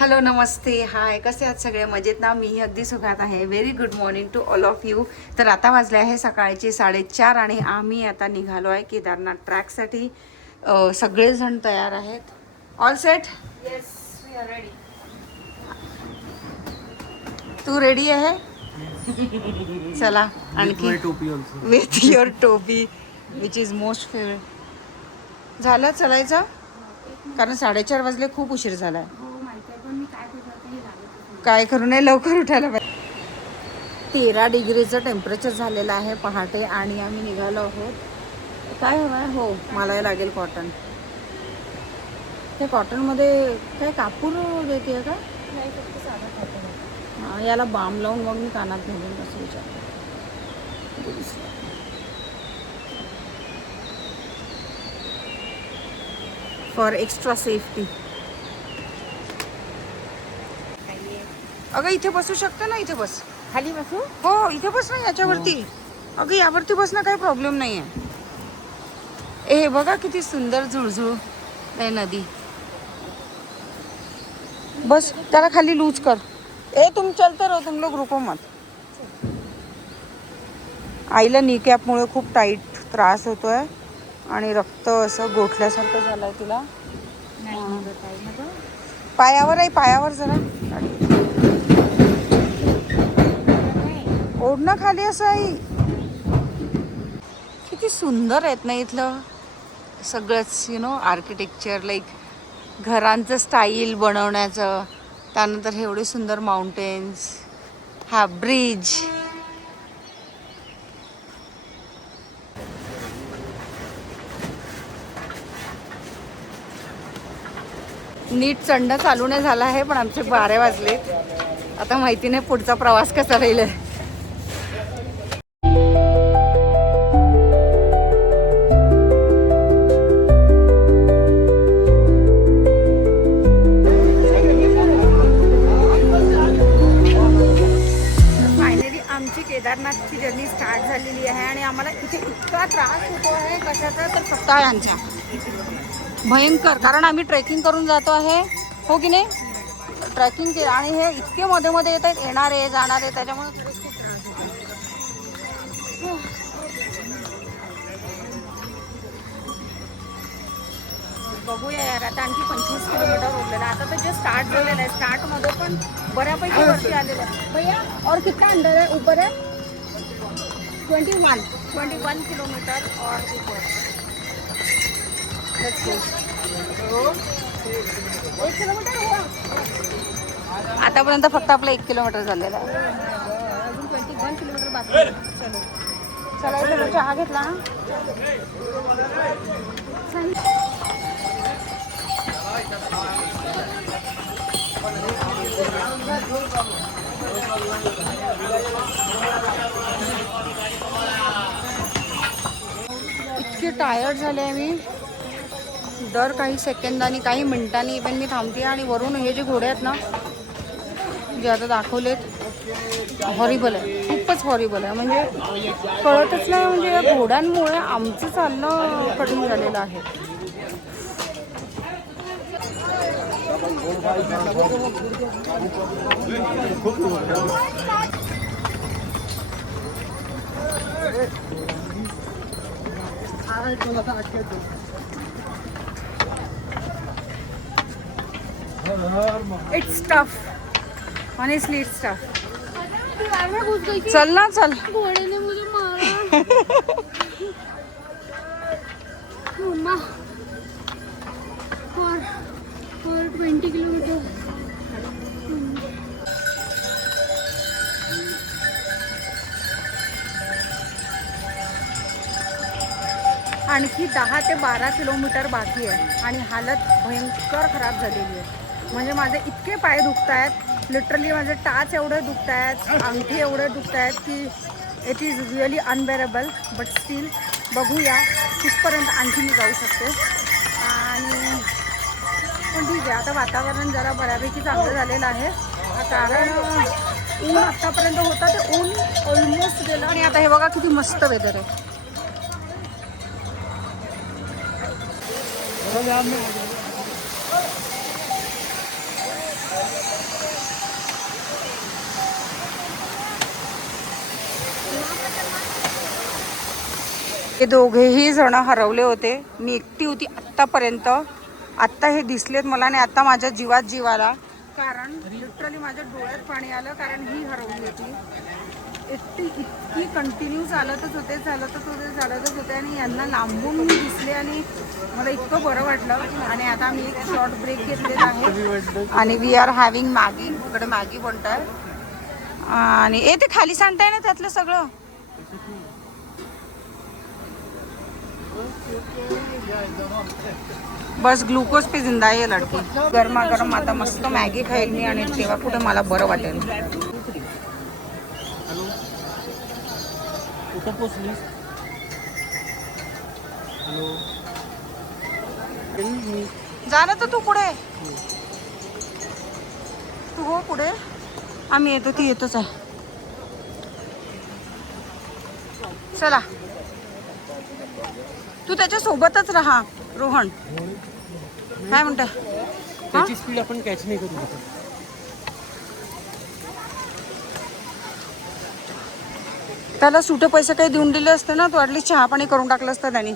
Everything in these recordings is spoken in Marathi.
हॅलो नमस्ते हाय, कसे आहात सगळे? मजेत ना? मीही अगदी सुखात आहे. Very good morning to all of you. तर आता वाजले आहे सकाळचे 4:30 आणि आम्ही आता निघालो आहे केदारनाथ ट्रॅकसाठी. सगळेजण तयार आहेत. All set? Yes, we are ready. तू रेडी आहे? चला आणखी विथ युअर टोपी विच इज मोस्ट फेवरेट. झालं चलायचं? कारण 4:30 वाजले, खूप उशीर झाला आहे. हो माहिती आहे, पण मी काय करू आता हे लागतच काय करू नये, लवकर उठायला पाहिजे. 13 डिग्रीचं टेम्परेचर झालेलं आहे पहाटे आणि आम्ही निघालो आहोत. काय हवं आहे? हो, मला हे लागेल कॉटन. हे कॉटनमध्ये काय कापूर देते का? नाही, फक्त साधा कॉटन आहे. याला बाम लावून मग मी कानात घालून असं विचार. For extra safety. अगं इथे बसू शकते ना? इथे बस. खाली बसू? हो इथे बस ना, याच्यावरती. अगं यावरती बस ना, काही प्रॉब्लेम नाही आहे. हे बघा किती सुंदर झुळझुळ आहे नदी. बस त्याला खाली लूज कर. तुम चलते रहो, तुम लोग रुको मत. आईला नी कॅपमुळे खूप टाईट त्रास होतोय आणि रक्त असं गोठल्यासारखं झालंय तिला. पायावर आहे, पायावर जरा ओढणं खाली असं आहे. किती सुंदर आहेत ना इथलं सगळंच, आर्किटेक्चर, लाईक घरांचं स्टाईल बनवण्याचं. त्यानंतर हे एवढे सुंदर माउंटेन्स, हा ब्रिज. नीट चढणं चालू नाही झालं आहे, पण आमचे 12 वाजले. आता माहिती नाही पुढचा प्रवास कसा राहील. फायनली आमची केदारनाथची जर्नी स्टार्ट झालेली आहे आणि आम्हाला इथे इतका त्रास होतो आहे कशाचा, तर स्वतः यांचा भयंकर. कारण आम्ही ट्रेकिंग करून जातो आहे, हो की नाही? ट्रेकिंग के आणि हे इतके मध्ये मध्ये येत आहेत, येणारे जाणारे, त्याच्यामुळे खूप त्रास होतो. बघूया यार, आता आणखी 25 किलोमीटर उरलेलं आहे. आता तर जे स्टार्ट झालेलं आहे, स्टार्टमध्ये पण बऱ्यापैकी वरती आलेलं आहे. भैया और कितना अंडर है, ऊपर है? 21 किलोमीटर और ऊपर. Let's go. 1 किलोमीटर हुआ आतापर्यंत. फक्त आपलं 1 किलोमीटर झालेलं आहे. अजून 21 किलोमीटर बाकी आहे. चलो चला, इथे चहा घेतला ना. इतके टायर्ड झाले आहे मी. दर काही सेकंदानी, काही मिनिटांनी इव्हन मी थांबते. आणि वरून हे जे घोडे आहेत ना, जे आता दाखवलेत, हॉरिबल आहे, खूपच हॉरिबल आहे. म्हणजे कळतच नाही, म्हणजे या घोड्यांमुळे आमचं चालणं कठीण झालेलं आहे. It's tough, honestly it's tough. चल ना, चल. घोड़े ने मुझे मारा. मम्मा, और 20 किलोमीटर. आणखी 10 ते 12 किलोमीटर बाकी आहे आणि हालत भयंकर खराब झालेली आहे. म्हणजे माझे इतके पाय दुखत आहेत, लिटरली माझे टाच एवढे दुखत आहेत, अंगठी एवढे दुखत आहेत की it is really unbearable. But still बघूया तिथपर्यंत आणखी मी जाऊ शकते. आणि पण ठीक आहे, आता वातावरण जरा बऱ्यापैकी चांगलं झालेलं आहे. कारण ऊन आत्तापर्यंत होतं ते ऊन ऑलमोस्ट गेलं. आणि आता हे बघा किती मस्त वेदर आहे. हे दोघेही जण हरवले होते. मी एकटी होती आत्तापर्यंत. आत्ता हे दिसलेत मला आणि आता माझ्या जीवात जीव आला, कारण लिटरली माझ्या डोळ्यात पाणी आलं, कारण ही हरवली होती. एकटी इतकी कंटिन्यू चालतच होते आणि यांना लांबून मी दिसले आणि मला इतकं बरं वाटलं. आणि आता आम्ही एक शॉर्ट ब्रेक घेतलेला आहे आणि वी आर हॅव्हिंग मॅगी. इकडे मॅगी बनताय आणि ते खाली सांडताय ना त्यातलं सगळं. बस ग्लुकोज पे जिंदा आहे ये लडकी. गरमागरम आता मस्त मॅगी खाईल मी आणि तेव्हा कुठे मला बरं वाटेल. जा ना तू पुढे. तू हो पुढे, आम्ही येतो. ती येतच आहे. चला तू त्याच्या सोबतच राहा रोहन. काय म्हणता? त्याची स्पीड आपण कॅच नाही करू शकत. त्याला सुटे पैसे काही देऊन दिले असते ना, तो ॲटलीस्ट चहा पाणी करून टाकलं असतं त्यांनी.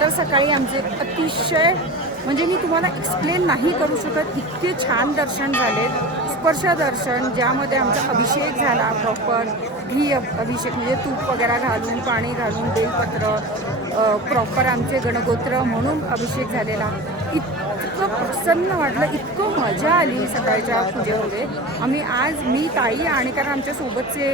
तर सकाळी आमचे अतिशय म्हणजे मी तुम्हाला एक्सप्लेन नाही करू शकत, इतके छान दर्शन झाले. स्पर्श दर्शन ज्यामध्ये आमचा अभिषेक झाला, प्रॉपर घी अभिषेक म्हणजे तूप वगैरे घालून, पाणी घालून, बेलपत्र, प्रॉपर आमचे गणगोत्र म्हणून अभिषेक झालेला. इतकं प्रसन्न वाटलं, इतकं मजा आली सकाळच्या पूजेमध्ये. मी ताई आणि कारण आमच्या सोबतचे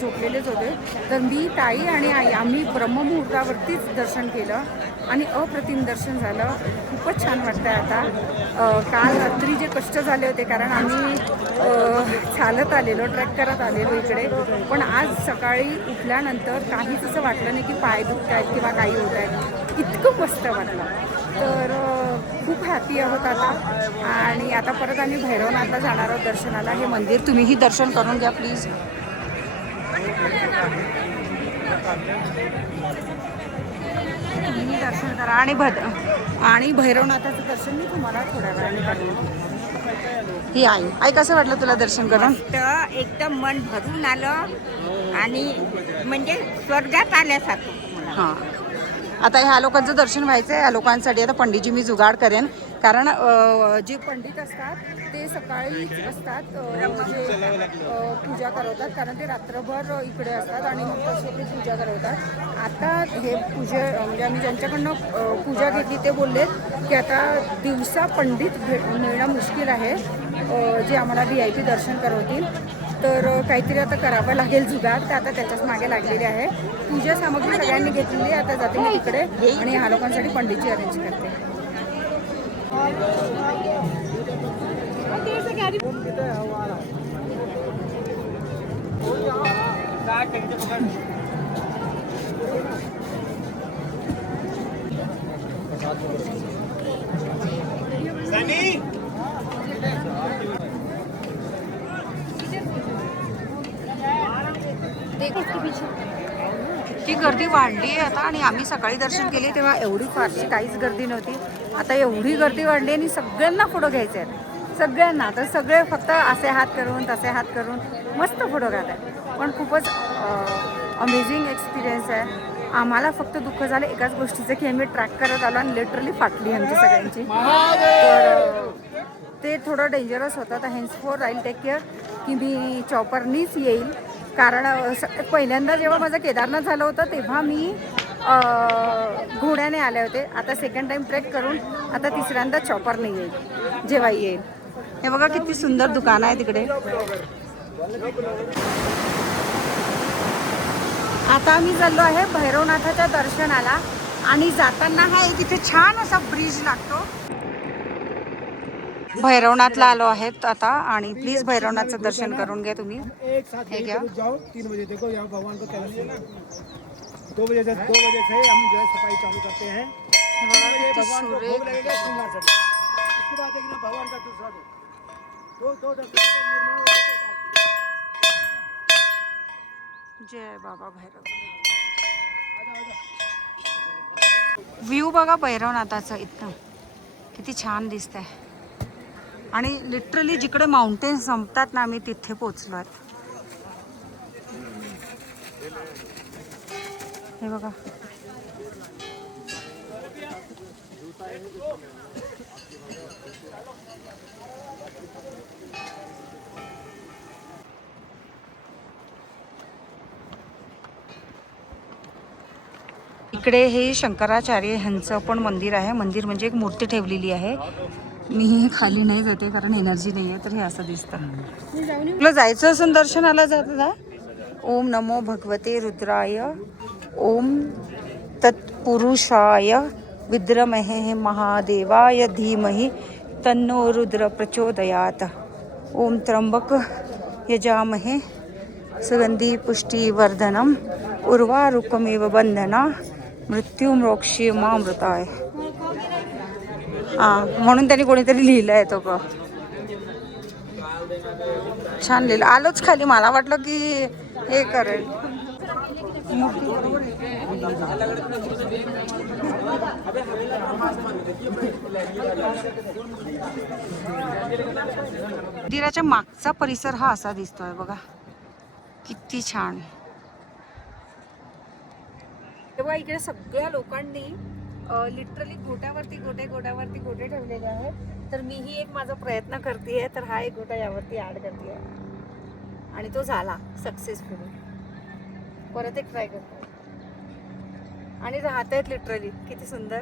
झोपलेलेच होते, तर मी ताई आणि आई आम्ही ब्रह्ममुहूर्तावरतीच दर्शन केलं आणि अप्रतिम दर्शन झालं. खूपच छान वाटतं आहे आता. काल रात्री जे कष्ट झाले होते, कारण आम्ही चालत आलेलो, ट्रेक करत आलेलो इकडे, पण आज सकाळी उठल्यानंतर काहीच असं वाटलं नाही की पाय दुखत आहेत किंवा काही होत आहेत. इतकं मस्त वाटलं. तर खूप हॅपी आहोत आता. आणि आता परत आम्ही भैरवनाथला जाणार आहोत दर्शनाला. हे मंदिर तुम्हीही दर्शन करून घ्या प्लीज. तुम्ही दर्शन करा आणि भैरवनाथाचं दर्शन मी तुम्हाला थोड्या वेळाने करेन. ही आई कसं वाटलं तुला दर्शन करून? एकदम मन भरून आलं आणि म्हणजे स्वर्गात आल्यासारखं. हां, आता ह्या लोकांचं दर्शन व्हायचं आहे. ह्या लोकांसाठी आता पंडितजी मी जुगाड करेन, कारण जे पंडित असतात ते सकाळीच असतात, म्हणजे पूजा करवतात, कारण ते रात्रभर इकडे असतात आणि मग तसे ते पूजा करवतात. आता हे म्हणजे आम्ही ज्यांच्याकडनं पूजा घेतली ते बोललेत की आता दिवसा पंडित मिळणं मुश्किल आहे, जे आम्हाला VIP दर्शन करवतील. तर काहीतरी आता करावं लागेल जुगाड. तर आता त्याच्याच मागे लागलेली आहे. पूजा सामग्री सगळ्यांनी घेतलेली आहे. आता जाते मी तिकडे आणि ह्या लोकांसाठी पंडितजी अरेंज करते. ती गर्दी वाढली आहे आता. आणि आम्ही सकाळी दर्शन केले तेव्हा एवढी फारशी काहीच गर्दी नव्हती. आता एवढी गर्दी वाढली आणि सगळ्यांना फोटो घ्यायचे आहेत, सगळ्यांना. तर सगळे फक्त असे हात करून तसे हात करून मस्त फोटो घालत आहेत. पण खूपच अमेझिंग एक्सपिरियन्स आहे. आम्हाला फक्त दुःख झालं एकाच गोष्टीचं की आम्ही ट्रॅक करत आलो आणि लिटरली फाटली आमची सगळ्यांची. तर ते थोडं डेंजरस होतं. तर हेन्सफोर आय विल टेक केअर की मी चॉपरनीच येईल, कारण पहिल्यांदा जेव्हा माझं केदारनाथ झालं होतं तेव्हा मी घोड्याने आले होते. आता सेकंड टाईम ट्रेक करून आता तिसऱ्यांदा चॉपरने येईल जेव्हा येईल. हे बघा किती सुंदर दुकान आहे तिकडे. आता आम्ही चाललो आहे भैरवनाथाच्या दर्शनाला आणि जाताना हा एक इथे छान असा ब्रिज लागतो. भैरवनाथला आलो आहेत आता आणि प्लीज भैरवनाथचं दर्शन करून घ्या तुम्ही. हे घ्या. 2 बजे से हम जो है सफाई चालू करते हैं। हे बघा किती भगवान को भोग सुरेख लगेगा श्रृंगार सभा। उसके बाद एक भगवान का दूसरा दो निर्माण होता है। जय बाबा भैरव. व्ह्यू बघा भैरवनाथाचं इथं किती छान दिसतंय. आणि लिटरली जिकडे माउंटेन संपतात ना आम्ही तिथे पोचलो. हे बघा इकडे हे शंकराचार्य ह्यांचं पण मंदिर आहे. मंदिर म्हणजे एक मूर्ती ठेवलेली आहे. मी खाली नाही जाते कारण एनर्जी नाही आहे. तर हे असं दिसतं. तुला जायचं असून दर्शनाला जाता. ओम नमो भगवते रुद्राय ओम तत्पुरुषाय विद्महे महादेवाय धीमहि तन्नो रुद्र प्रचोदयात. ओम त्र्यंबक यजामहे सुगंधी पुष्टिवर्धनम उर्वारुकमेव बंधना मृत्यू मोक्षी मामृताय. हां म्हणून त्यांनी कोणीतरी लिहिलं आहे तो ग. छान लिहिलं. आलोच खाली. मला वाटलं की हे करेल. मंदिराच्या मागचा परिसर हा असा दिसतोय बघा किती छान. तेव्हा इकडे सगळ्या लोकांनी लिटरली गोट्यावरती गोटे ठेवलेले आहेत. तर मीही एक माझा प्रयत्न करते. तर हा एक गोटा यावरती ॲड करते आणि तो झाला सक्सेसफुली. परत एक ट्राय करते आणि राहत आहेत लिटरली. किती सुंदर.